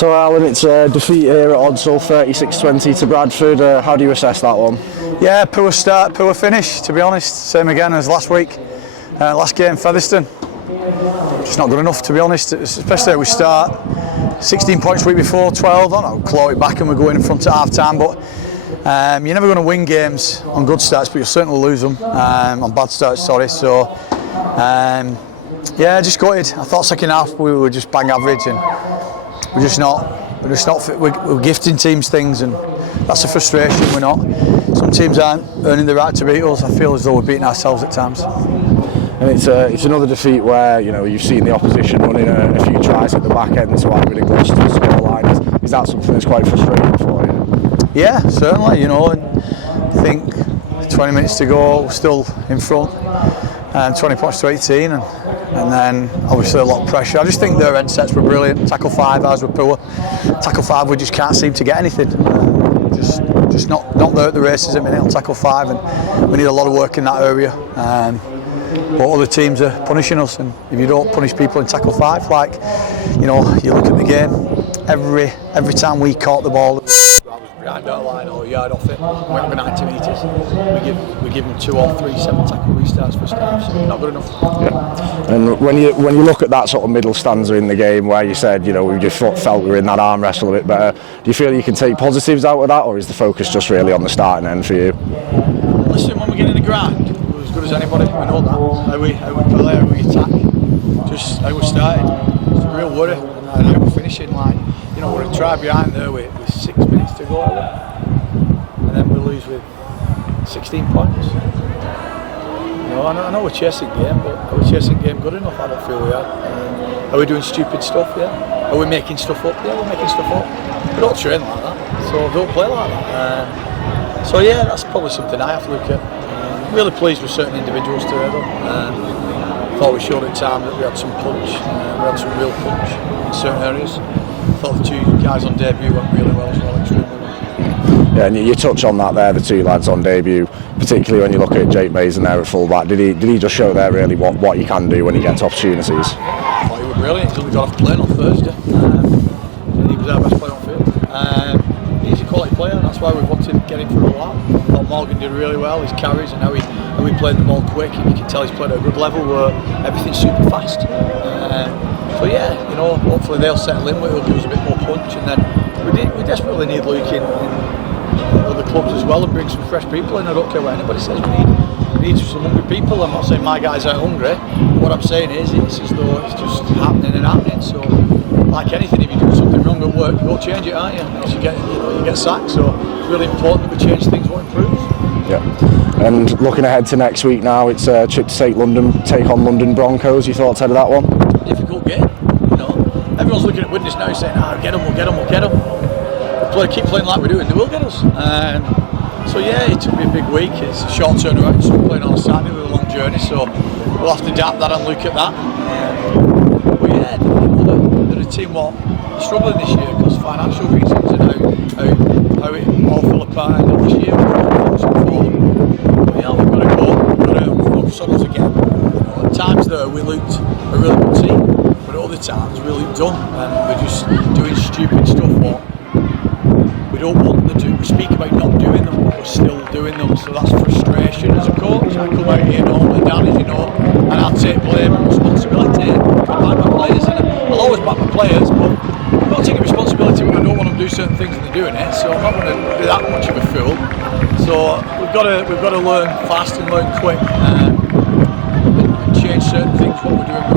So Alan, it's a defeat here at Odsal, 36-20 to Bradford. How do you assess that one? Yeah, poor start, poor finish, to be honest. Same again as last week. Last game, Featherstone. Just not good enough, to be honest, especially we start 16 points week before, 12 on. I'll claw it back and we're going in front at half time, but you're never going to win games on good starts, but you'll certainly lose them on bad starts, sorry. So yeah, just gutted. I thought second half we were just bang average, and we're just not fit. We're gifting teams things, and that's a frustration. We're not. Some teams aren't earning the right to beat us. I feel as though we're beating ourselves at times. And it's another defeat where you've seen the opposition running a few tries at the back end, so I'm really close to the scoreline. Is that something that's quite frustrating for you? Yeah, certainly. And I think 20 minutes to go, we're still in front, and 20 points to 18, and then obviously a lot of pressure. I just think their end sets were brilliant. Tackle 5, ours were poor. Tackle 5, we just can't seem to get anything. Just not there at the races at the minute on tackle 5, and we need a lot of work in that area. But other teams are punishing us, and if you don't punish people in tackle 5, like you look at the game, every time we caught the ball, behind our line or a yard off it, we're over 90 metres. We give them 2 or 3 7 tackle restarts for starts. Not good enough. Yeah. And when you look at that sort of middle stanza in the game where you said we just felt we were in that arm wrestle a bit better, do you feel you can take positives out of that, or is the focus just really on the starting end for you? Listen, when we get in the grind, we're as good as anybody. We know that. How we play, how we attack, just how we started. It's a real worry, and how we're finishing. Like we're a try behind there with 6 minutes to go, and then we lose with 16 points. I know we're chasing game, but are we chasing game good enough? I don't feel we are. Are we doing stupid stuff? Yeah. Are we making stuff up? Yeah, we're making stuff up. We don't train like that, so don't play like that. So yeah, that's probably something I have to look at. Really pleased with certain individuals today, though. Thought we showed at time that we had some punch. We had some real punch in certain areas. I thought the 2 guys on debut went really well as well, extremely well. Yeah, and you touch on that there, the 2 lads on debut, particularly when you look at Jake Mason there at fullback. Did he just show there really what you can do when you get opportunities? I thought he was brilliant until he got off playing on Thursday. He was our best player on field. He's a quality player, and that's why we wanted to get him for a while. I thought Morgan did really well, his carries, and how he played the ball quick, and you can tell he's played at a good level where everything's super fast. So yeah, hopefully they'll settle in with it, give us a bit more punch, and then we desperately need Luke in other clubs as well, and bring some fresh people in. I don't care what anybody says, we need some hungry people. I'm not saying my guys are hungry, what I'm saying is it's as though it's just happening and happening. So like anything, if you do something wrong at work, you go change it, aren't you? Else you get sacked. So it's really important that we change things what improves. Yeah. And looking ahead to next week now, it's a trip to take on London Broncos. Your thoughts ahead of that one? Difficult game. Everyone's looking at Widnes now saying, we'll get them. We'll keep playing like we're doing, they will get us. So yeah, it will be a big week. It's a short turnaround, so we're playing on a Saturday with a long journey, so we'll have to adapt that and look at that. But yeah, they're a team struggling this year because financial reasons and how it all fell apart this year. But yeah, we've got to go. We've got to focus on us again. At times though, we looked a really good team, but at other times we looked dumb, and we're just doing stupid stuff what we don't want to do. We speak about not doing them, but we're still doing them, so that's frustration as a coach. I come out here and down, and I'll take blame and responsibility and back my players, and I'll always back my players, but I'm not taking responsibility when I don't want them to do certain things and they're doing it, so I'm not going to be that much of a fool. So we've got to learn fast and learn quick, and change certain things what we're doing